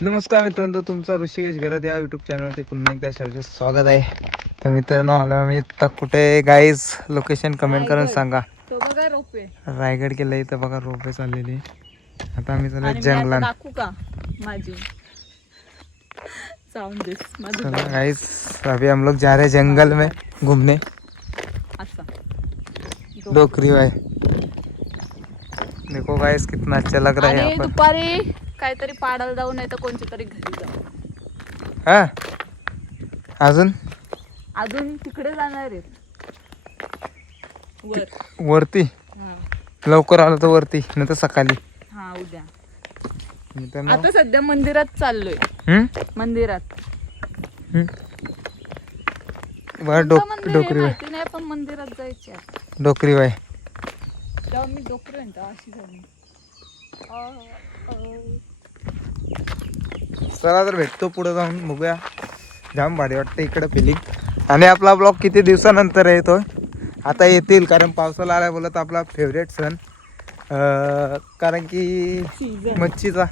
नमस्कार मित्रांनो, तुमचं ऋषिकेश गरत या युट्यूब चॅनलवरती पुन्हा एकदा सर्वांचे स्वागत आहे. तर मित्रांनो, आलो मी आता कुठे गाईज, लोकेशन कमेंट करून सांगा. तो बघा रोपवे रायगड किल्ला इथं बघा रोपे चाललेली. आता आम्ही चाललो आणि मी जंगलात. आता दाखवू का माझी साऊंड दिस माझं गाइस, अभी हम लोग जा रहे हैं जंगल में घूमने. असा डोकरी भाई, देखो गाइस कितना अच्छा लग रहा है आणि यहाँ पर. दुपारी काहीतरी पाडायला जाऊ नाही तर कोणत्या तरी घरी जाऊ. हा अजून अजून तिकडे जाणार आहेत वर. वरती हा लवकर आलो तर वरती, नाही तर सकाळी. हा उद्या. मित्रांनो, आता सध्या मंदिरात चाललोय. मंदिरात बघा कोणतं मंदिर आहे डोकरी बाई, माहिती नाही पण मंदिरात जायचे. डोकरी बाई. तेव्हा मी डोकरी म्हणतो अशी झाली. चला तर भेटतो पुढे जाऊन, बघूया. जाम भारी वाटतं इकडे फिलिंग. आणि आपला ब्लॉग किती दिवसानंतर येतो. आता येतील कारण पावसाला आलाय बोलत आपला फेवरेट सण. कारण की सीझन मच्छीचा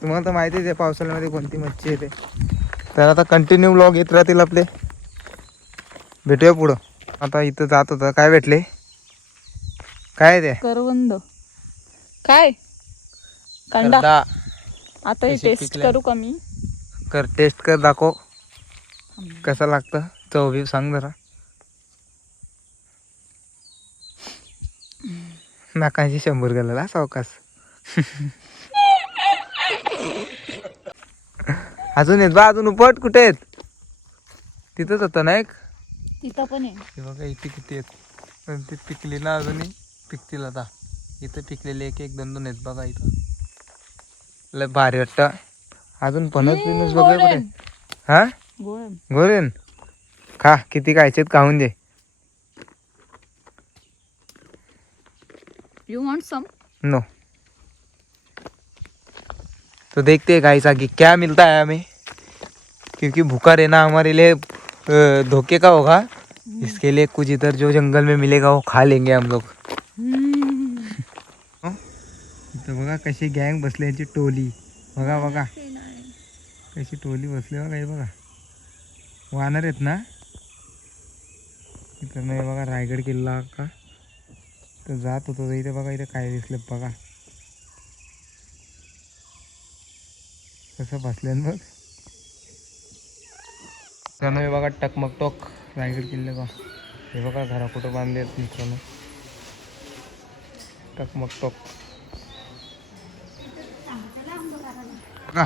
तुम्हाला तर माहितीच आहे पावसाळ्यामध्ये कोणती मच्छी येते. तर आता कंटिन्यू ब्लॉग येत राहतील आपले. भेटूया पुढं. आता इथं जात होतं, काय भेटले, काय ते करवंद काय कांदा. करदा. आता हे कशी टेस्ट पिकल्या? करू का मी. कर, टेस्ट कर, दाखव कसं लागतं. चव बी सांग जरा. नाकांशी 100 गेलेला सावकाश. अजून येत बा, अजून उपट कुठे आहेत. तिथंच होतं ना एक. तिथं पण आहे. हे बघा इथे किती आहेत, पण ती पिकली ना, अजूनही पिकतील आता. इथं पिकलेले एक एक दोन दोन आहेत बघा इथं. लय भारी वाटतं. अजून फणस बिनस बघा कुठे. हा गोळम गोरेन खा, किती खायचे खाऊन दे. You want some. नो, तो देखते हैं गाइस आगे क्या मिलता है हमें, क्योंकि भूखा रहना हमारे लिए धोखे का होगा. इसके लिए कुछ इधर जो जंगल में मिलेगा वो खा लेंगे हम लोग. इथं बघा कशी गँग बसली, यांची टोली बघा बघा कशी टोली बसली बघा. हे बघा वानर आहेत ना. इथं नाही बघा रायगड किल्ला का तर जात होतो इथे. बघा इथे काय दिसलं बघा, कसं बसले बघ. मित्रांनो हे बघा टकमक टोक रायगड किल्ले का. हे बघा घरा कुठं बांधले आहेत मित्रांनो, टकमक टोक. बघा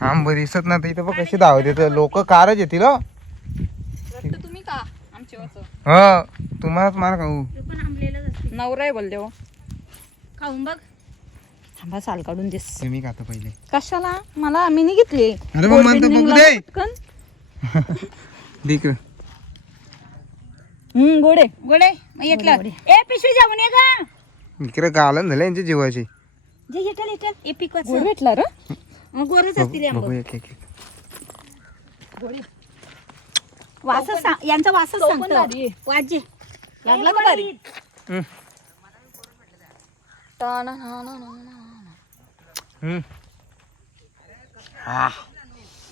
आंब दिसत ना, तर इथं बघ कशी धावत येतं. लोक कारच येतील. हो तुम्ही का आमच्या हो, तुम्हालाच मार खाऊ. नवरा आहे बोल देव खाऊन बघ. थांबा साल काढून देस. तुम्ही खाता पहिले. कशाला, मला आम्ही नाही घेतली. अरे मग म्हणतो बघू दे. देख गोडे गोडे घेतलं. ए पिशवी जाऊन ये का. इकडे गालन झाले यांच्या जीवाची. जे येटल येटल एपिक गोड भेटला र. गोरच असतील बघू एक एक. वास यांचा वास सांगतो. वाजे लागला का बारी.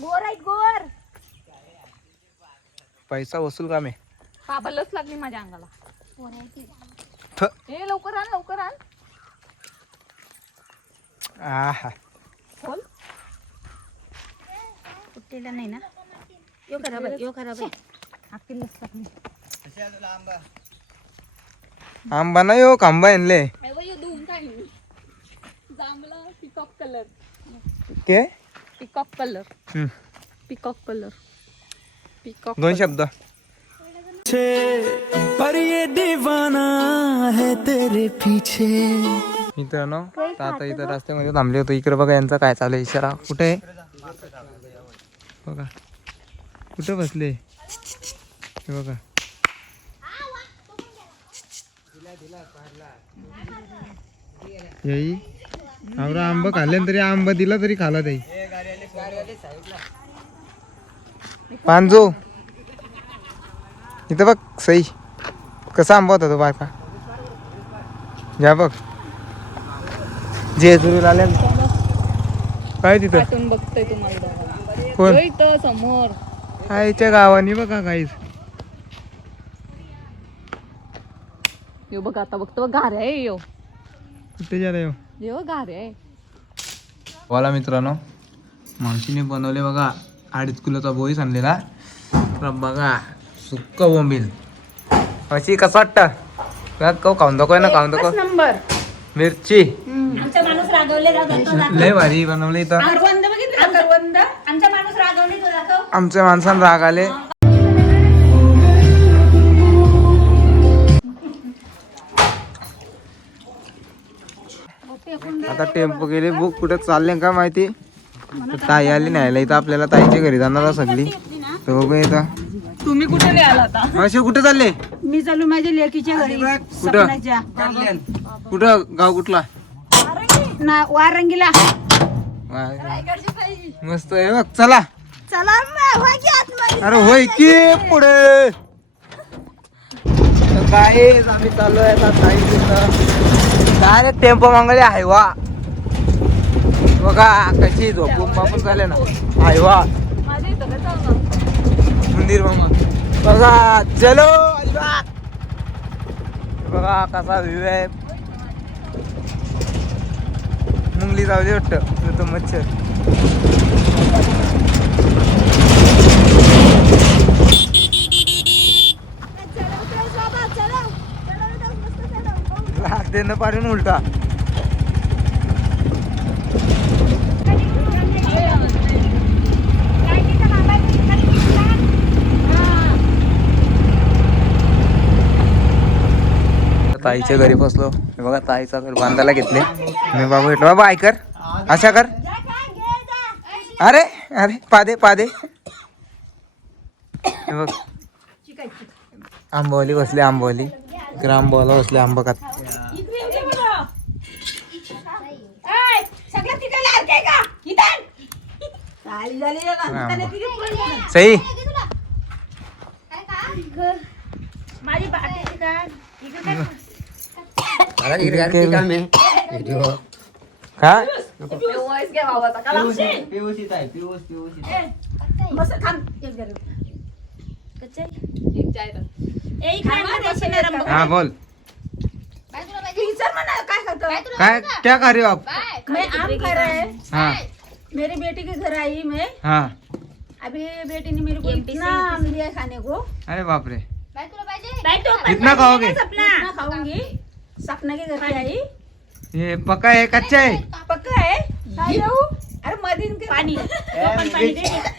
गोर आहेत गोर. पैसा वसूल काम आहे. पाबलच लागली माझ्या अंगाला. थ. ए लवकर आण लवकर आण. आहा, खोल. कुठेला नाही ना. यो खराब आहे, यो खराब आहे. आखीलच लागली. आंबा ना यो खांबा आणले. यो धुवून काढली. जांभळा पिकॉक कलर. के peacock colour. Peacock colour. Peacock. दोन शब्द. पर ये दीवाना है तेरे पीछे. मित्रांनो आता इथं रस्त्यामध्ये थांबले होतो. इकडे बघा यांचा काय चालू आहे. इशारा कुठे आहे बघा, कुठे बसले हे बघा. यही आवरा आंबा खाल्ले तरी आंबा दिला तरी खाला ताई. पांजो इथं बघ सई कसा आंबा होता तो बायका. या बघ जेजुरीला आले काय तिथं पाठून बघतोय तुम्हाला बघा. कोण? यो इथं समोर आईच्या गावानी बघा काहीच. यो बघ आता बघतो घारे आहे यो कुठे जा रे यो घारे आहे. बोला मित्रांनो, मावशीने बनवले बघा 2.5 किलोचा बोईस आणलेला. तर बघा सुक्क बोंबील अशी कसा वाटतं खाऊन दाखव ना, खाऊन दाखव. नंबर मिरची आमचा माणूस रागवले लय भारी बनवली इथं. करवंद बघितलं करवंद आमचा माणूस रागवले तो दाखव. आमच्या माणसानं राग आले. आता टेम्पो गेले बुक कुठे चालले का माहिती. तर ताई आली न्यायला इथं आपल्याला. ताईच्या घरी जाणार आहे सगळी. तर बघू इथं तुम्ही कुठे नाही आला आता? असे कुठे चालले? मी चालू माझ्या लेकीच्या घरी कुठं सपनाच्या. कुठं गाव कुठला? ना वारंगीला. मस्त आहे बघ. चला चला मग, हो की आतमध्ये. अरे होय की पुढे. तर काय आम्ही चाललोय आता ताई डायरेक्ट टेम्पो मागले आहे वा. बघा कशी झोपून बापून झाले ना आहे वा. माझ्या इथं का जाऊ ना? मंदिर मामा बघा. चलो अलिबाग. बघा कसा व्ह्यू आहे. मुंगली जाऊ दे वाटतं तो मच्छर. लाथ देणं पाडून उलटा. ताईच्या घरी बसलो. हे बघा ताईचा घर बांधायला घेतले. मी बाबू भेटलो. बाबा ऐकर अशा कर. अरे अरे पादे पादे. हे बघ आंबवली बसले. आंबवली आंबवला बसले आंबा खात. सई माझी बाटली काढ. काय मस्त थांब. हा बोल. टीचर म्हणा काय करतो. काय क्या कर रहे हो आप? मैं आम खा रहा है. हाँ मेरी बेटी के घर आई मैं. हाँ. अभी बेटी ने मेरे को इतना आम दिया खाने को. अरे बाप रे. तो कितना खाओगे? इतना खाऊंगी. सपना के घर पे आई. ये पका है कच्चा है? पक्का है. काय जाऊ. अरे मधीन के पाणी.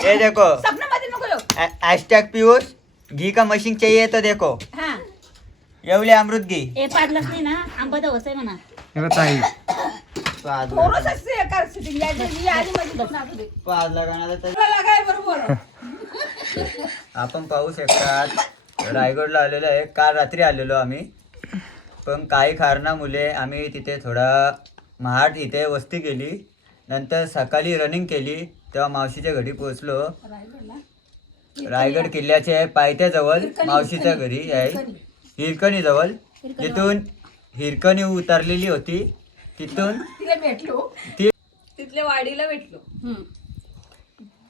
ये देखो सपना मधीन नको येऊ. हैशटैग पीयूष घी का मशीन चाहिए तो देखो हा. येवले अमृत घी ए पाडलंच नाही ना आंबा तर होतंय म्हणा. हे बघ ताई थोडंसं असं कर सिटिंग यायचं. मी आधी मध्ये बसणार होते. पाच लगाना तर लागाय बरोबर. आपण पाहू शकतात रायगडला आलेलो आहे. काल रात्री आलेलो आम्ही, पण काही कारणामुळे आम्ही तिथे थोडा महाड इथे वस्ती केली. नंतर सकाळी रनिंग केली तेव्हा मावशीच्या घरी पोहोचलो. रायगड किल्ल्याच्या पायथ्याजवळ मावशीच्या घरी आहे हिरकणी जवळ. तिथून हिरकणी उतरलेली होती. तिथून तिला भेटलो. तिथल्या वाडीला भेटलो.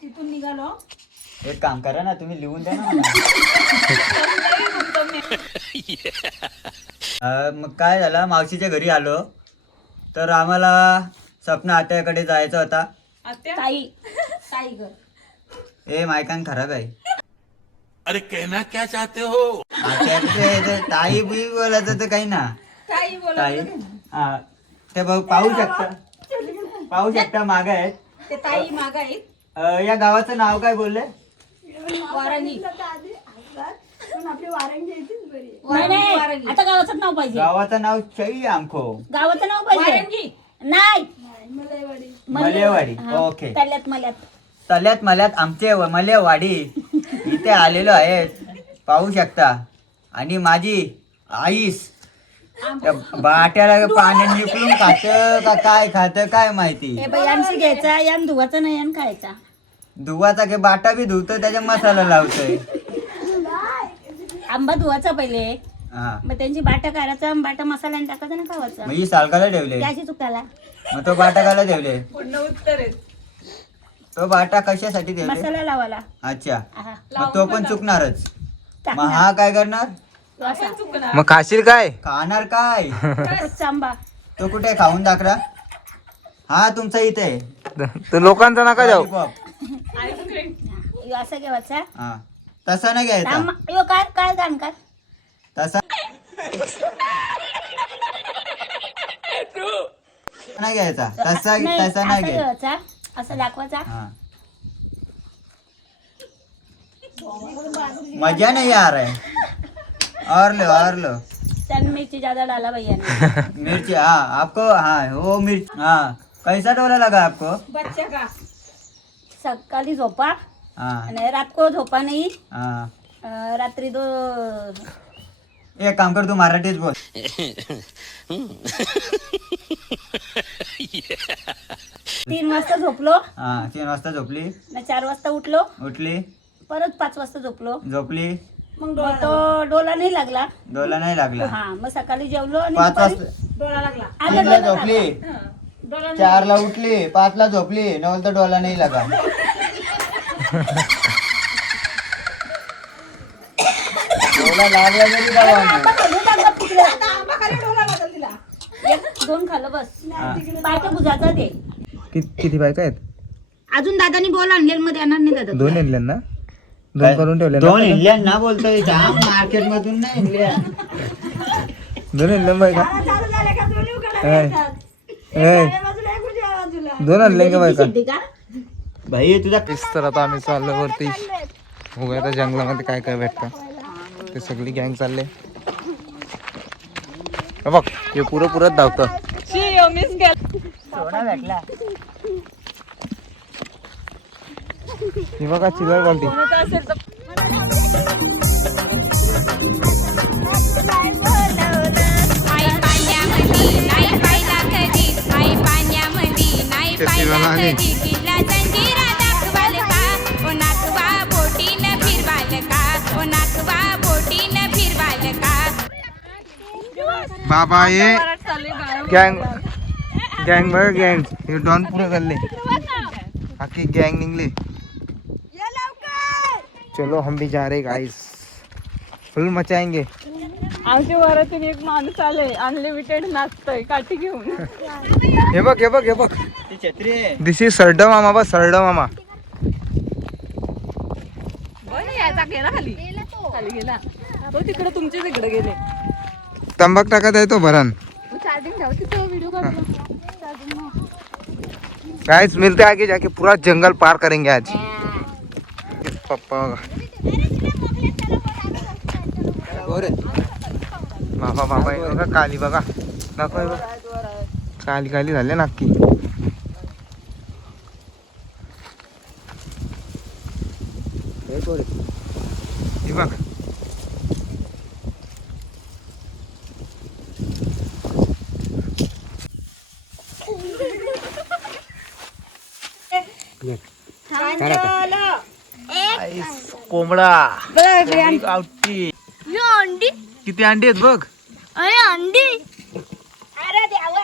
तिथून निघालो. एक काम करा ना, तुम्ही लिहून द्या ना मला. मग काय झालं, मावशीच्या घरी आलो तर आम्हाला सपना आत्याकडे जायचं होता. आत्या ताई ताई घर. ए मायकान खराब आहे. अरे कहना क्या चाहते हो? आत्याचे ताई बी बोलायचं तर काही ना. ताई बोल. ताई हा ते पाहू शकता माग आहेत. ते ताई माग आहेत. या गावाचं नाव काय बोलले? वारंगी. नाही नाही आता गावाचं नाव पाहिजे. गावाचं नाव चई आमखो. गावाचं नाव पाहिजे. वारंगी. नाही मलेवाडी. ओके. तल्यात मल्यात तल्यात मल्यात आमचे मलेवाडी इथे आलेलो आहेत, पाहू शकता. आणि माझी आईस त्या बाट्याला पाण्याने निपलून खात का काय खात काय माहिती. हे बाई यांची घ्यायचा यान धुवाचा नाही यान खायचा. धुवाचा की बाटा बी धुवतो त्याच्या मसाला लावतोय. आंबा धुवाचा पहिले, हा मग त्यांची बाटा करायचा, बाटा मसाल्याने टाकायचा ना खावायचा. मग ही सालकाला ठेवले, त्याशी चुकाला मग तो बाटा काला ठेवले. पूर्ण उत्तर आहे. तो बाटा कशासाठी ठेवले? मसाला लावायला. अच्छा, आहा. मग तो पण चुकणारच. मग टाकणार. हा काय करणार? तो असा. मग खाशील काय? खाणार काय? तो चांबा. तो कुठे खाऊन दाखरा? हा तुमचा इथे आहे. तर लोकांचा नका जाऊ. लॉलीपॉप. यो असं घेवायचा. हा तसा नाही घ्यायचा. यो काय काय जाणकार. तसा नाही घ्यायचा. तसा नाही, तसा असं नाही घ्यायचा. घेवायचा. असं दाखवायचा. हाँ मजा नहीं आ रहा है. और लो चल मिर्ची ज्यादा डाला भैया ने. मिर्ची. हाँ आपको, हाँ वो मिर्च. हाँ कैसा डोला लगा आपको? बच्चे का सकाळी झोपा हाँ आणि रात को झोपा नाही. हाँ. रात्री दो एक काम कर, तू मराठीच बोल. 3 वाजता झोपलो. हाँ 3 वाजता झोपली. ना 4 वाजता उठलो. उठली. परत 5 वाजता झोपलो. झोपली. मग तो डोला नाही लागला. डोला नाही लागला. हा मग सकाळी जेवलो आणि 5 दुपारी वाजता डोळा लागला. आता 3 ला डोला झोपली. लागला. 4 ला उठली. 5 ला झोपली. 9 ला डोला नाही लगा. डोला लागला तरी दवा नाही. आंबा खाल्लं तर आंबा फुटलं. आंबा खाली डोळा लागल तिला. 1-2 खाल्लं बस. हा. बायका बुजाचा ते. किती बायका आहेत? अजून दादानी बोल आणलेल मध्ये येणार नाही दादा. 2 आणल्या ना? 2 करून ठेवले ना? 2 इंडियन ना बोलतोय. जाम मार्केट मधून नाही इंडियन. 2 आणल्या बायका? चालू झाले का दोन्ही उघडा ए, ए, बाजूला एक उजव्या बाजूला. 2 आणले का बायका? शेती का? भाई तुझा तेच तर आता आम्ही चाललो वरती. बघूया आता जंगलामध्ये काय काय भेटतं. ते सगळी गँग चालले. हे बघ हे पुरत धावतं. मिस केलं. सोना भेटला. हे बघा चिल्लर बालटी. असेल तर आई पाण्यामध्ये नाही पाहिला कधी, आई पाण्यामध्ये नाही ते पाहिला शिवाला आले. कधी, किल्ला जंजिरा दाखवाल का, ओ नाकवा बोटीनं फिरवाल का, ओ नाकवा बोटीनं फिरवाल का. बाबा ये गँग गँग बघा गँग. हे डॉन पुढे चालले. आखी गँग निघली. चलो हम भी जा रहे गाइस. फुल मचाएंगे. आमच्या वरातून एक माणूस आले अनलिमिटेड नाचतोय काठी घेऊन. हे बघ हे बघ हे बघ. ती छत्री आहे. दिस इज सरडा मामा. बस सरडा मामा. यायचा गेला खाली खाली गेला तो तिकडे तुमच्या तिकडे गेले. तंबाक टाकत आहे तो भरण. चार्जिंग ठेव तिथे व्हिडिओ गाइस मिलते आगे जाके पूरा जंगल पार करेंगे आज. पप्पा बाबा बाबा हे बघा काली बघा. दाखव काली काली झाले नक्की. हे बघ कोंबडा. गावठी. किती अंडी आहेत बघ. अरे देवा.